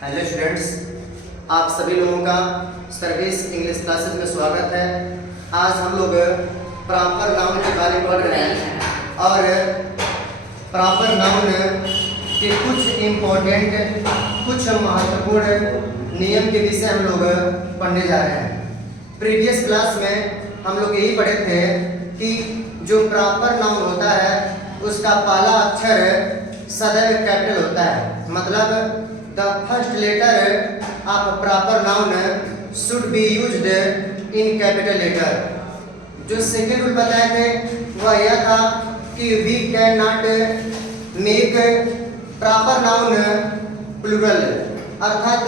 Hello students, आप सभी लोगों का सर्विस इंग्लिश क्लासेस में स्वागत है। आज हम लोग प्रॉपर नाउन के बारे में पढ़ रहे हैं और प्रॉपर नाउन के कुछ इम्पोर्टेंट, कुछ महत्वपूर्ण नियम के विषय हम लोग पढ़ने जा रहे हैं। प्रीवियस क्लास में हम लोग यही पढ़े थे कि जो प्रॉपर नाउन होता है उसका पहला अक्षर सदैव कैपिटल होता है, मतलब the first letter of proper noun should be used in capital letter. जो सेकेंड रूल बताए थे वह यह था कि we can not make proper noun plural, अर्थात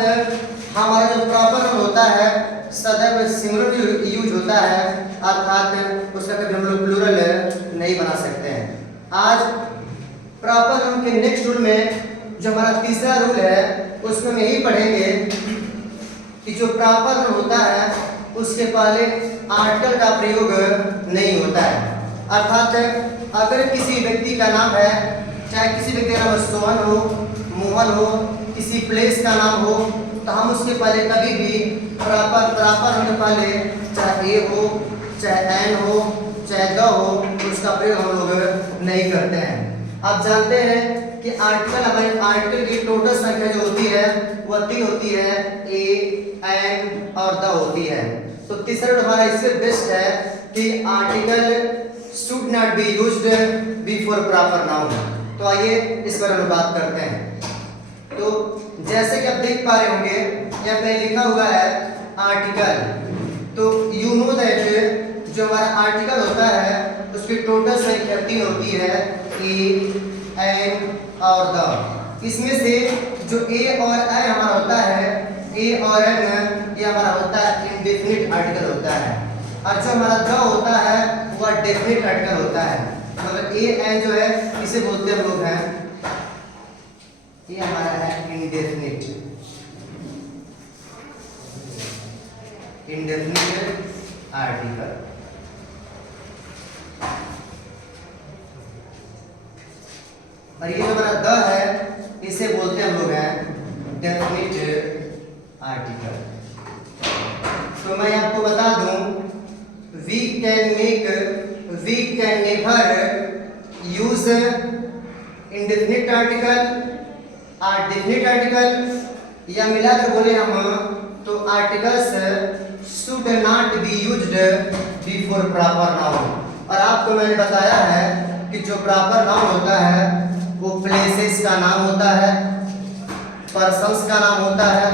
हमारा जो प्रॉपर नाउन होता है सदैव सिंगुलर यूज होता है, अर्थात उसका कभी हम लोग प्लूरल नहीं बना सकते हैं। आज प्रॉपर नाउन के नेक्स्ट रूल में जो हमारा तीसरा रूल है उसमें हम यही पढ़ेंगे कि जो प्रॉपर नाउन होता है उसके पहले आर्टिकल का प्रयोग नहीं होता है, अर्थात अगर किसी व्यक्ति का नाम है, चाहे किसी व्यक्ति का नाम सोहन हो, मोहन हो, किसी प्लेस का नाम हो, तो हम उसके पहले कभी भी प्रॉपर नाउन के पहले चाहे ए हो, चाहे एन हो, चाहे द हो, उसका प्रयोग हम लोग नहीं करते हैं। आप जानते हैं कि आर्टिकल की टोटल संख्या जो होती है वह 3 होती है, ए, एन और द होती है। तो तीसरा हमारा इससे बेस्ट है कि article should not be used before proper noun. तो आइए इस पर हम बात करते हैं। तो जैसे कि आप देख पा रहे होंगे यहाँ पे लिखा हुआ है आर्टिकल, तो यू नो दैट जो हमारा आर्टिकल होता है उसकी टोटल संख्या 3 होती है, ए, एन और द। इसमें से जो ए और एन हमारा होता है, ए और एन ये हमारा होता है इंडेफिनिट आर्टिकल होता है, और जो हमारा द होता है वह डेफिनिट आर्टिकल होता है। मतलब ए एन जो है इसे बोलते हम लोग हैं, ये हमारा है इंडेफिनिट आर्टिकल। और ये जो हमारा द है इसे बोलते हम लोग हैं डेफिनिट आर्टिकल। तो मैं आपको बता दूं, we can never use indefinite article और डेफिनिट आर्टिकल, या मिलाकर बोले हम तो articles should not be used before proper noun. और आपको मैंने बताया है कि जो प्रॉपर नाउन होता है वो प्लेसेस का नाम होता है, पर्सन्स का नाम होता है,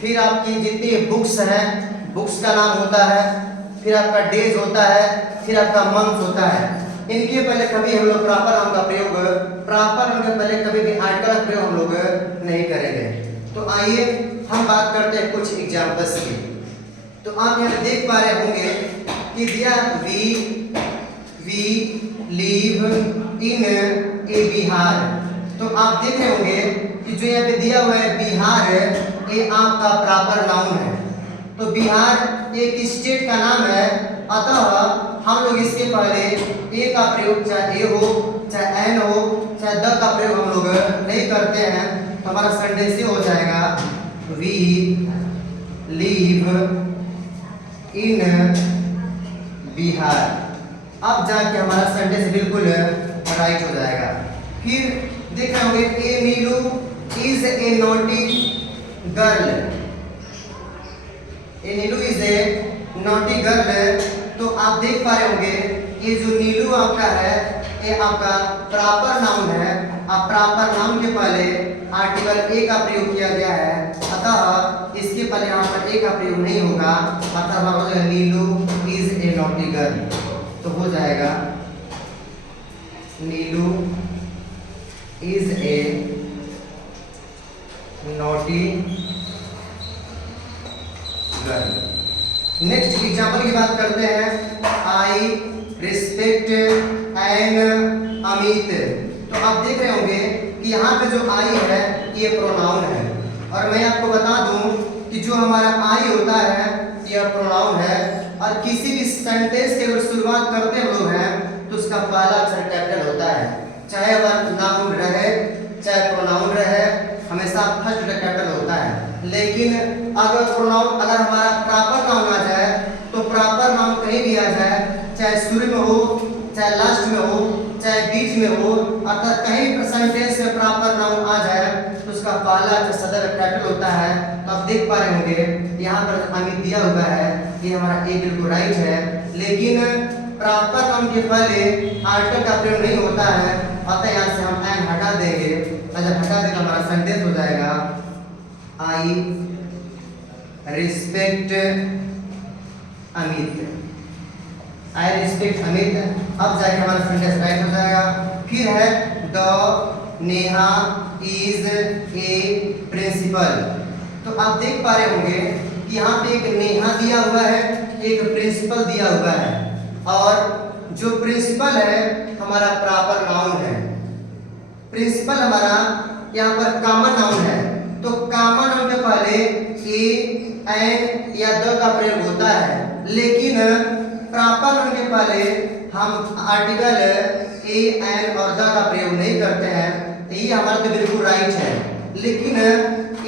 फिर आपकी जितनी बुक्स हैं बुक्स का नाम होता है, फिर आपका डेज होता है, फिर आपका मंथ होता है। इनके पहले कभी हम लोग प्रॉपर नाउन का प्रयोग, प्रॉपर नाउन के पहले कभी भी आर्टिकल का प्रयोग हम लोग नहीं करेंगे। तो आइए हम बात करते हैं कुछ एग्जांपल्स की। तो आप यहाँ देख पा रहे होंगे कि दिया वी लिव इन ए बिहार। तो आप देख रहे होंगे कि जो यहाँ पे दिया हुआ है बिहार, ये आपका प्रॉपर नाउन है। तो बिहार एक स्टेट का नाम है, अतः हम लोग इसके पहले ए का प्रयोग, चाहे ए हो, चाहे एन हो, चाहे द का प्रयोग हम लोग नहीं करते हैं। तो हमारा सेंटेंस ये हो जाएगा, वी लिव इन बिहार। अब जाके हमारा सेंटेंस बिल्कुल राइट हो जाएगा। फिर देख रहे होंगे a Neelu is a naughty girl, a Neelu is a naughty girl. तो आप देख पा रहे होंगे ये जो नीलू आपका है ये आपका प्रॉपर नाउन है। अब प्रॉपर नाउन के पहले आर्टिकल ए का प्रयोग किया गया है, अतः इसके पहले यहाँ पर ए का प्रयोग नहीं होगा, मतलब हमारा हो जाएगा Neelu is a naughty girl. तो हो जाएगा Neelu is a naughty girl. Next example की बात करते हैं, आई रिस्पेक्ट एन अमित। तो आप देख रहे होंगे कि यहाँ पे जो आई है ये प्रोनाउन है, और मैं आपको बता दूं कि जो हमारा आई होता है यह प्रोनाउन है, और किसी भी सेंटेंस की अगर शुरुआत करते हम लोग हैं तो उसका पहला अक्षर कैपिटल होता है, चाहे वह नाउन रहे चाहे प्रोनाउन रहे, हमें हमेशा फर्स्ट लेटर कैपिटल होता है। लेकिन अगर प्रोनाउन अगर हमारा प्रॉपर नाउन आ जाए तो प्रॉपर नाउन कहीं भी आ जाए, चाहे शुरू में हो, चाहे लास्ट में हो, चाहे बीच में हो, अर्थात कहीं सेंटेंस में प्रॉपर नाउन आ जाए तो उसका पहला जो सदर कैपिटल होता है। तो आप देख पा रहे होंगे यहाँ पर अमित दिया हुआ है, ये हमारा ए बिल्कुल राइट है। लेकिन प्रॉपर नाउन के पहले आर्टिकल का प्रयोग नहीं होता है, अतः यहाँ से हम एन हटा देंगे। जब हटा देंगे हमारा सेंटेंस हो जाएगा I respect Amit, I respect Amit. अब जाके हमारा सेंटेंस राइट हो जाएगा। फिर है the Neha is a principal. तो आप देख पा रहे होंगे कि यहाँ पे एक नेहा दिया हुआ है, एक प्रिंसिपल दिया हुआ है, और जो प्रिंसिपल है हमारा प्रॉपर नाउन है। प्रिंसिपल हमारा यहाँ पर कॉमन नाउन है, तो कॉमन नाउन के पहले ए एन या द का प्रयोग होता है। लेकिन प्रॉपर नाउन के पहले हम आर्टिकल ए एन और द का प्रयोग नहीं करते हैं, तो ये हमारा तो बिल्कुल राइट है। लेकिन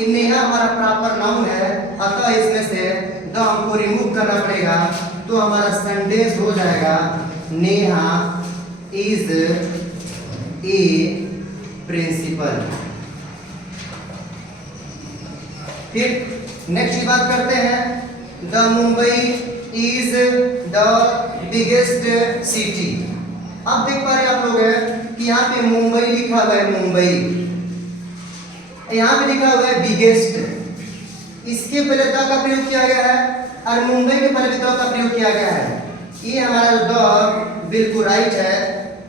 नेहा हमारा प्रॉपर नाउन है, अतः इसमें से द हमको रिमूव करना पड़ेगा। तो हमारा सेंटेंस हो जाएगा नेहा इज ए प्रिंसिपल। फिर नेक्स्ट बात करते हैं, the Mumbai is the biggest city. अब देख पा रहे आप लोग कि यहाँ पे मुंबई लिखा हुआ है, मुंबई यहाँ पे लिखा हुआ है बिगेस्ट, इसके पहले द का प्रयोग किया गया है और मुंबई के पहले द का प्रयोग किया गया है। ये हमारा द बिल्कुल राइट है,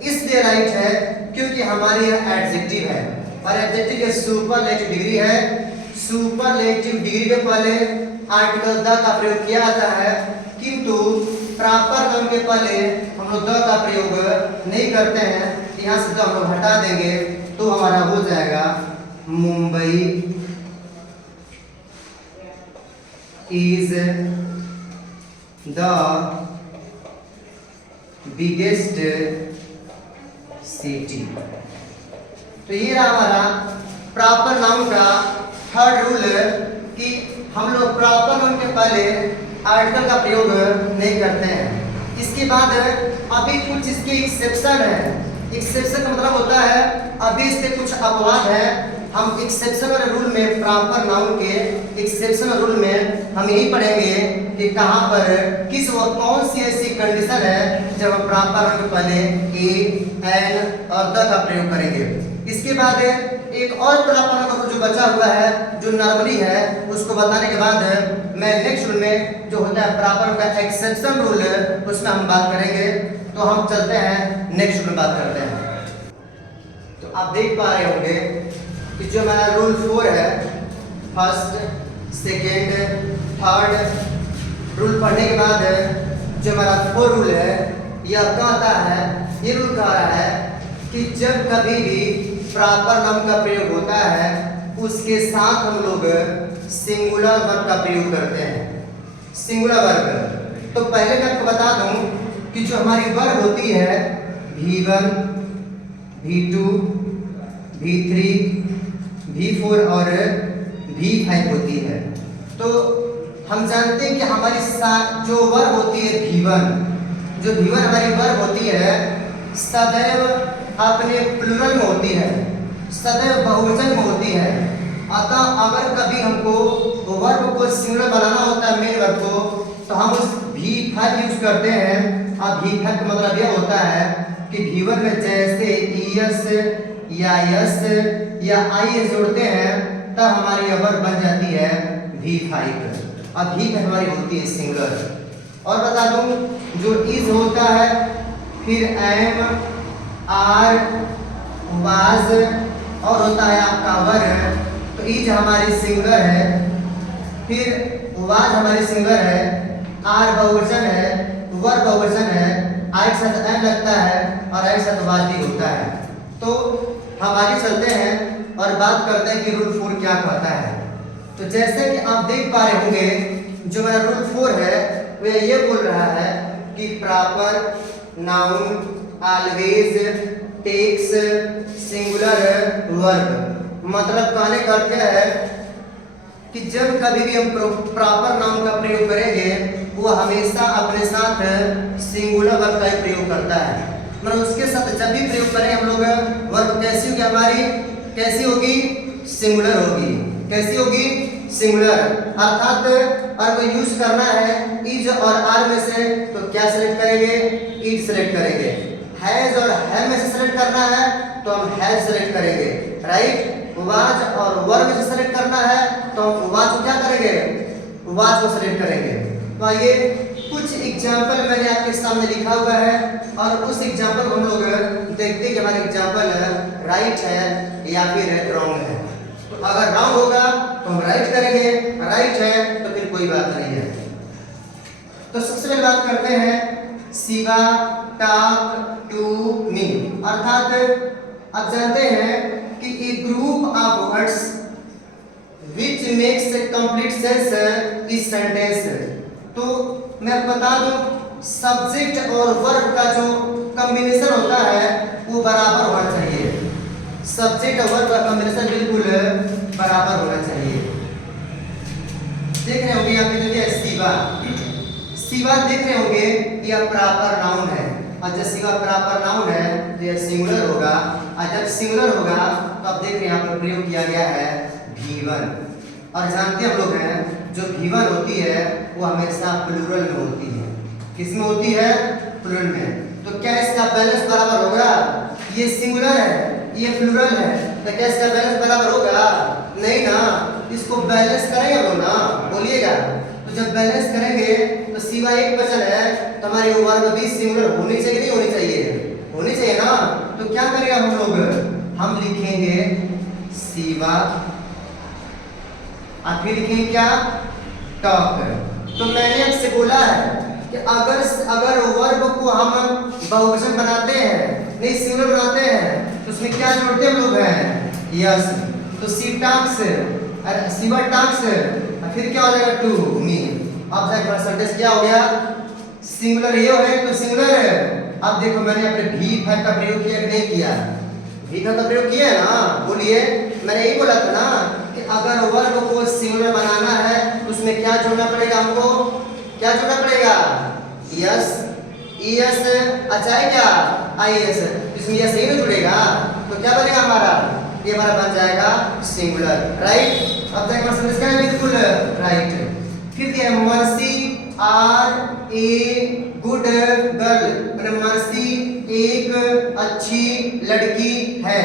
इसलिए राइट है क्योंकि हमारे यहाँ एडजेक्टिव है और एडजेक्टिव के सुपरलेटिव डिग्री है। सुपरलेटिव डिग्री के पहले आर्टिकल द का प्रयोग किया जाता है, किंतु प्रॉपर नाउन के पहले हम लोग द का प्रयोग नहीं करते हैं। यहाँ से द हम लोग हटा देंगे तो हमारा हो जाएगा Mumbai is the biggest city. तो ये रहा हमारा प्रॉपर नाउन का थर्ड रूल कि हम लोग प्रॉपर नाउन के पहले आर्टिकल का प्रयोग नहीं करते हैं। इसके बाद अभी कुछ इसके एक्सेप्शन है। एक्सेप्शन का मतलब होता है अभी इसके कुछ अपवाद है। हम एक्सेप्शनल रूल में प्रॉपर नाउन के एक्सेप्शनल रूल में हम यही पढ़ेंगे कि कहाँ पर किस व कौन सी ऐसी कंडीशन है जब हम प्रॉपर नाउन के पहले ए एन और द का प्रयोग करेंगे। इसके बाद एक और प्रॉपर नाउन का जो बचा हुआ है जो नॉर्मली है उसको बताने के बाद मैं नेक्स्ट रूल में जो होता है प्रॉपर नाउन का एक्सेप्शन रूल उसमें हम बात करेंगे। तो हम चलते हैं नेक्स्ट रूल में बात करते हैं। तो आप देख पा रहे होंगे कि जो हमारा रूल 4 है, फर्स्ट सेकेंड थर्ड रूल पढ़ने के बाद जो हमारा 4 रूल है यह कहता है, ये रूल कह रहा है कि जब कभी भी प्रॉपर नाउन का प्रयोग होता है उसके साथ हम लोग सिंगुलर वर्ब का प्रयोग करते हैं। सिंगुलर वर्ब तो पहले मैं आपको बता दूं कि जो हमारी वर्ब होती है V1 V2 V3 V4 और V5 होती है। तो हम जानते हैं कि हमारी जो वर्ब होती है V1, जो V1 हमारी वर्ब होती है सदैव अपने प्लूरल में होती है, सदैव बहुवचन में होती है। अतः अगर कभी हमको वर्ब को सिंगुलर बनाना होता है मेन वर्ब को, तो हम उस V5 यूज करते हैं। अब V5 का मतलब यह होता है कि V1 में जैसे ES या यस या आई जोड़ते हैं तब हमारी वर्ब बन जाती है V5। अब V5 हमारी होती है सिंगुलर। और बता दूं जो इज होता है, फिर एम आर वाज और होता है आपका वर, तो इज हमारी सिंगुलर है, फिर वाज हमारी सिंगुलर है, आर बहुवचन है, वर बहुवचन है, आई के साथ एम लगता है और आई के साथ वाज भी होता है। तो हम आगे चलते हैं और बात करते हैं कि रूल 4 क्या कहता है। तो जैसे कि आप देख पा रहे होंगे जो मेरा रूल 4 है वह ये बोल रहा है कि proper noun always takes singular verb. मतलब कहने का अर्थ क्या है कि जब कभी भी हम प्रॉपर नाउन का प्रयोग करेंगे वो हमेशा अपने साथ सिंगुलर वर्ब का ही प्रयोग करता है। मतलब उसके साथ जब भी प्रयोग करें हम लोग वर्ब कैसी होगी हमारी, कैसी होगी, सिंगुलर होगी। कैसी होगी, सिंगुलर। अर्थात अगर कोई यूज करना है इज और आर में से तो क्या सेलेक्ट करेंगे, इज सेलेक्ट करेंगे। हैज और है में से सेलेक्ट करना है तो हम हैज सेलेक्ट करेंगे, राइट। वाज और वर में से सेलेक्ट करना है तो हम वाज को क्या करेंगे, वाज को सेलेक्ट करेंगे। तो आइए कुछ एग्जाम्पल मैंने आपके सामने लिखा हुआ है और उस एग्जाम्पल को हम लोग देखते हैं कि हमारा एग्जाम्पल राइट है या फिर रॉन्ग है। तो अगर रॉन्ग होगा तो हम राइट करेंगे, राइट है तो फिर कोई बात नहीं है। तो सबसे पहले बात करते हैं शिवा टॉक टू मी। अर्थात आप जानते हैं कि a group of words which makes complete sense is sentence. तो मैं बता दूं सब्जेक्ट और वर्ब का जो कॉम्बिनेशन होता है वो बराबर होना चाहिए। सब्जेक्ट और वर्ब का कॉम्बिनेशन बिल्कुल बराबर होना चाहिए। देख रहे होंगे यहाँ पे देखिए शिवा, शिवा देख रहे होंगे यह प्रॉपर नाउन है और जब शिवा प्रॉपर नाउन है तो यह सिंगुलर होगा और जब सिंगुलर होगा तो आप देख रहे हैं यहाँ पर प्रयोग किया गया है भी1। और जानते हम लोग हैं जो भी1 होती है वो हमेशा प्लूरल में होती है। किसमें होती है, प्लूरल में। तो क्या इसका बैलेंस बराबर होगा, ये सिंगुलर है ये प्लूरल है तो क्या इसका बैलेंस बराबर होगा, नहीं ना। इसको बैलेंस करेंगे हम लोग ना, बोलिएगा। तो जब बैलेंस करेंगे तो शिवा एक वचन है तो हमारी वर्ब भी सिंगुलर होनी चाहिए, नहीं होनी चाहिए, होनी चाहिए ना। तो क्या करेगा हम लोग, हम लिखेंगे शिवा और फिर लिखेंगे क्या, टॉक। तो मैंने आपसे बोला है कि अगर वर्ब को हम बहुवचन बनाते हैं, नहीं सिंगुलर बनाते हैं तो उसमें क्या जोड़ते हम लोग हैं, यस। तो सी टॉक्स, शिवा टॉक्स, फिर क्या हो जाएगा, टू मी। अब जाकर सेंटेंस क्या हो गया, सिंगुलर ये है तो सिंगुलर है। अब देखो मैंने अपने भी5 का प्रयोग किया कि नहीं किया, भी5 का प्रयोग किया है ना, बोलिए। मैंने यही बोला था ना कि अगर वर्ब को सिंगुलर बनाना है तो उसमें क्या जोड़ना पड़ेगा हमको, क्या जोड़ना पड़ेगा, यस। ईएस अच्छा है क्या, आईएस, इसमें यस नहीं जुड़ेगा तो क्या बनेगा हमारा, ये हमारा बन जाएगा सिंगुलर, राइट। अब तक सेंटेंस क्या है, बिल्कुल राइट। फिर दिया Mercy are a good girl, Mercy एक अच्छी लड़की है,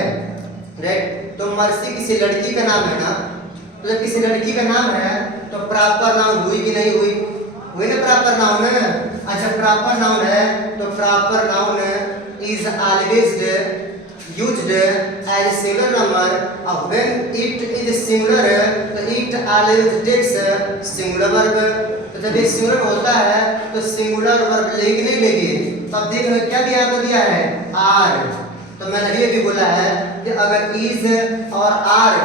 राइट। तो मर्सी किसी लड़की का नाम है ना, तो जब किसी लड़की का नाम है तो प्रॉपर नाउन हुई कि नहीं हुई, हुई ना प्रॉपर नाउन। अच्छा प्रॉपर नाउन है तो proper noun is always used as singular number और व्हेन इट इज सिंगुलर तो it always takes singular verb. तो जब ये सिंगुलर होता है तो सिंगुलर वर्ब लेगी नहीं लेगी। तो अब देख रहे क्या दिया, यहाँ दिया है आर। तो मैंने ये भी बोला है कि अगर इज और आर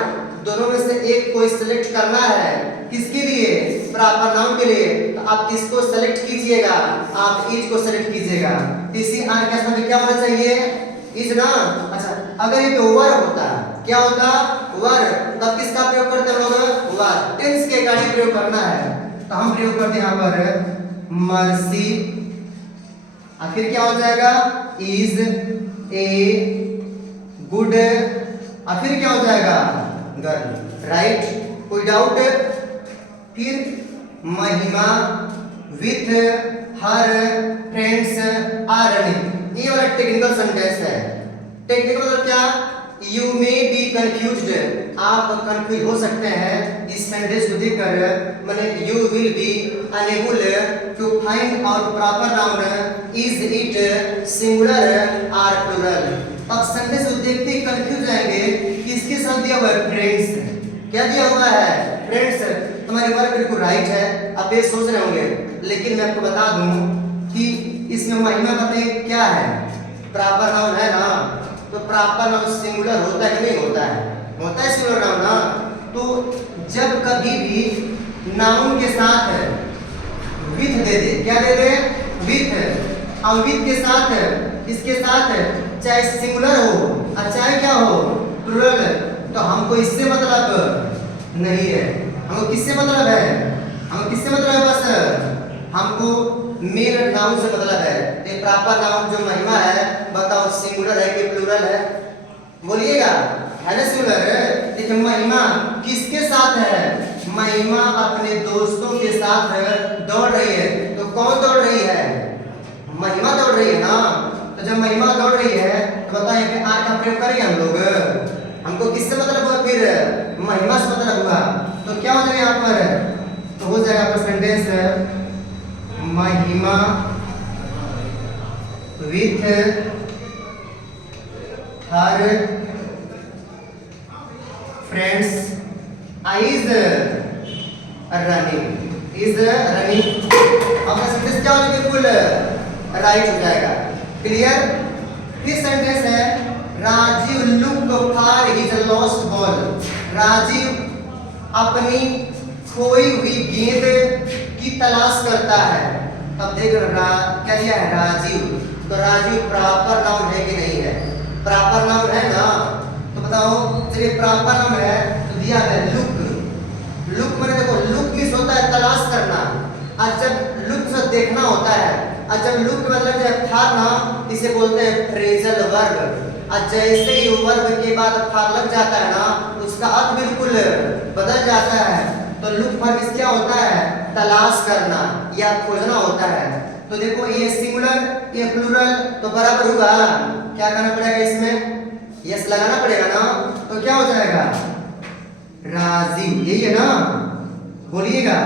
दोनों में से एक को सिलेक्ट करना है, किसके लिए, प्रॉपर नाउन के लिए, तो आप किसको सेलेक्ट कीजिएगा, आप इज को सेलेक्ट कीजिएगा। इसी आर के साथ क्या होना चाहिए, इज ना। अच्छा अगर ये वर होता, क्या होता, वर, तब किसका प्रयोग करते हैं लोग, वर। टेंस के अकॉर्डिंग प्रयोग करना है तो हम प्रयोग करते हैं यहाँ पर मर्सी, आखिर क्या हो जाएगा, इज ए गुड, आखिर क्या हो जाएगा, गर्ल, राइट। कोई डाउट। फिर Mahima with her friends are running, ये वाला टेक्निकल सेंटेंस है। टेक्निकल मतलब क्या, यू मे बी कंफ्यूज्ड, आप कंफ्यूज हो सकते हैं इस सेंटेंस को देखकर। माने you will be unable to find out proper noun is it singular or plural. अब सेंटेंस को देखते ही कंफ्यूज जाएंगे, किसके साथ दिया हुआ है, फ्रेंड्स। क्या दिया हुआ है, फ्रेंड्स। तुम्हारी वर्ब बिल्कुल राइट है। अब ये सोच रहे होंगे, लेकिन मैं आपको बता दूं कि इसमें महिमा बताइए क्या है, प्रॉपर नाउन है ना। तो प्रॉपर नाउन सिंगुलर होता है कि नहीं होता है, होता है सिंगुलर नाउन ना। तो जब कभी भी नाउन के साथ विथ दे दे, क्या दे दे, विथ, और विथ के साथ, इसके साथ चाहे सिंगुलर हो और चाहे क्या हो, प्लूरल, तो हमको इससे मतलब नहीं है। हमको किससे मतलब है? हमको किससे मतलब है? बस हमको मेल नाउन से मतलब है। ये प्रॉपर नाउन जो महिमा है, बताओ सिंगुलर है कि प्लूरल है? बोलिएगा, है ना सिंगुलर? देखिए महिमा किसके साथ है? महिमा अपने दोस्तों के साथ दौड़ रही है। तो कौन दौड़ रही है? महिमा दौड़ रही है ना। तो जब महिमा दौड़ रही है तो बताओ यहाँ पे आर का प्रयोग करेंगे हम लोग। हमको किससे मतलब हुआ? फिर महिमा से मतलब हुआ। तो क्या हो जाएगा यहाँ पर? तो हो जाएगा आपका सेंटेंस महिमा with her friends is running. आपका सेंटेंस क्या होगा? बिल्कुल राइट हो जाएगा। क्लियर? फिर सेंटेंस है Rajiv look for his lost ball. Rajiv अपनी खोई हुई गेंद की तलाश करता है। अब देख क्या दिया है? राजीव। तो राजीव प्रॉपर नाउन है कि नहीं है? प्रॉपर नाउन है ना। तो बताओ, चलिए प्रॉपर नाउन है तो दिया है लुक। लुक मैंने देखो, लुक मींस होता है तलाश करना, और जब लुक से देखना होता है, और जब लुक मतलब जब था ना, इसे बोलते हैं फ्रेजल वर्ब। और जैसे ही वर्ब के बाद फॉर लग जाता है ना, उसका अर्थ बिल्कुल बदल जाता है। तो लुक फॉर मींस क्या होता है? तलाश करना या खोजना होता है। तो देखो ये सिंगुलर, ये प्लूरल, तो बराबर होगा। क्या करना पड़ेगा इसमें? यस लगाना पड़ेगा ना। तो क्या हो जाएगा? राजीव, यही है ना? बोलिएगा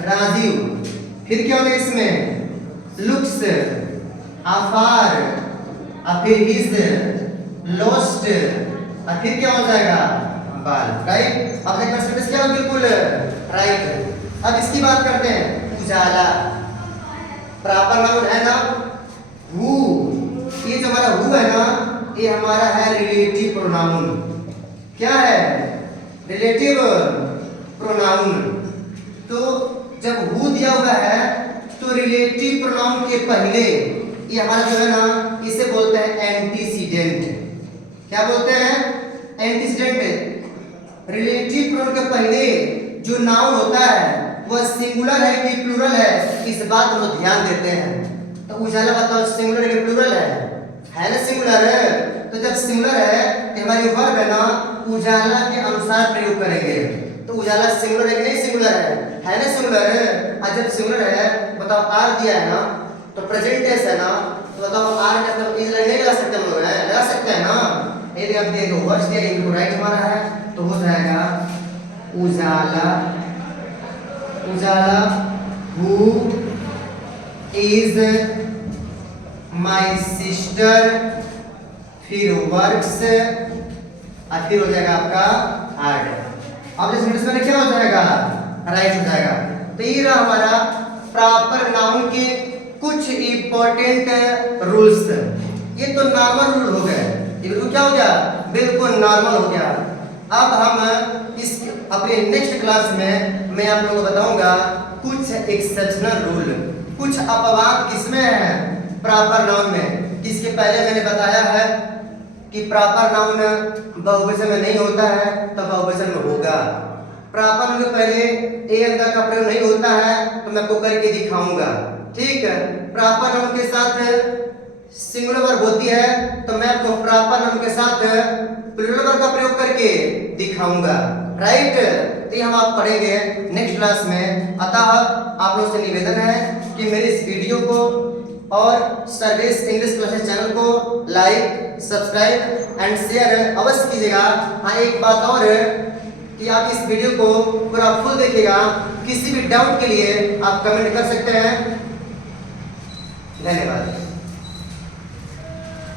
राजीव। फिर क्या होगा इसमें? लुक्स, अफार, फिर हिज लॉस्ट, और फिर क्या हो जाएगा? बाल। राइट? अब एक सेंटेंस क्या हो? बिल्कुल राइट। अब इसकी बात करते हैं। उजाला प्रॉपर नाउन है ना। हु, ये जो हमारा हु है ना, ये हमारा है रिलेटिव प्रोनाउन। क्या है? Relative pronoun. तो जब हु दिया हुआ है तो रिलेटिव प्रोनाउन के पहले ये हमारा जो है ना, इसे बोलते हैं एंटीसीडेंट। क्या बोलते हैं? एंटीसीडेंट। रिलेटिव प्रोनाउन के पहले जो नाउन होता है वह सिंगुलर है कि प्लूरल है, इस बात को ध्यान देते हैं। तो उजाला बताओ सिंगुलर है कि प्लूरल है? है ना सिंगुलर है। तो जब सिंगुलर है तो हमारी वर्ब है ना, उजाला के अनुसार प्रयोग करेंगे। तो उजाला सिंगुलर है कि नहीं? सिंगुलर है ना सिंगुलर है। और जब सिंगुलर है, बताओ आर दिया है ना, तो प्रेजेंट टेंस है ना, तो बताओ आर का मतलब इज नहीं लगा सकते हम लोग? लगा सकते हैं ना। यदि आप देखो वर्ड्स दिया, इनको राइट हमारा है, तो हो जाएगा उजाला। उजाला हु इज माई सिस्टर, फिर वर्क्स, और फिर हो जाएगा आपका हार्ड। अब इस सेंटेंस में क्या हो जाएगा? राइट हो जाएगा। तो ये रहा हमारा प्रॉपर नाउन के कुछ इंपॉर्टेंट रूल्स। ये तो नॉर्मल रूल हो गए। ये बिल्कुल क्या हो गया? बिल्कुल नॉर्मल हो गया। अब हम इस अपने नेक्स्ट क्लास में मैं आप लोगों को बताऊंगा कुछ एक्सेप्शनल रूल, कुछ अपवाद किसमें है? प्रॉपर नाउन में। इसके पहले मैंने बताया है कि प्रॉपर नाउन बहुवचन में नहीं होता है, तो बहुवचन में होगा। प्रॉपर नाउन के पहले ए अंदर का प्रयोग नहीं होता है, तो मैं आपको करके दिखाऊंगा। ठीक है? प्रॉपर नाउन के साथ सिंगुलर वर्ब होती है, तो मैं आपको प्रॉपर नाउन के साथ प्लूरल वर्ब का प्रयोग करके दिखाऊंगा। राइट? तो ये हम आप पढ़ेंगे नेक्स्ट क्लास में। अतः आप लोगों से निवेदन है कि मेरी इस वीडियो को और सर्विस इंग्लिश क्लासेस चैनल को लाइक, सब्सक्राइब एंड शेयर अवश्य कीजिएगा। हाँ, एक बात और है कि आप इस वीडियो को पूरा फुल देखिएगा। किसी भी डाउट के लिए आप कमेंट कर सकते हैं। धन्यवाद।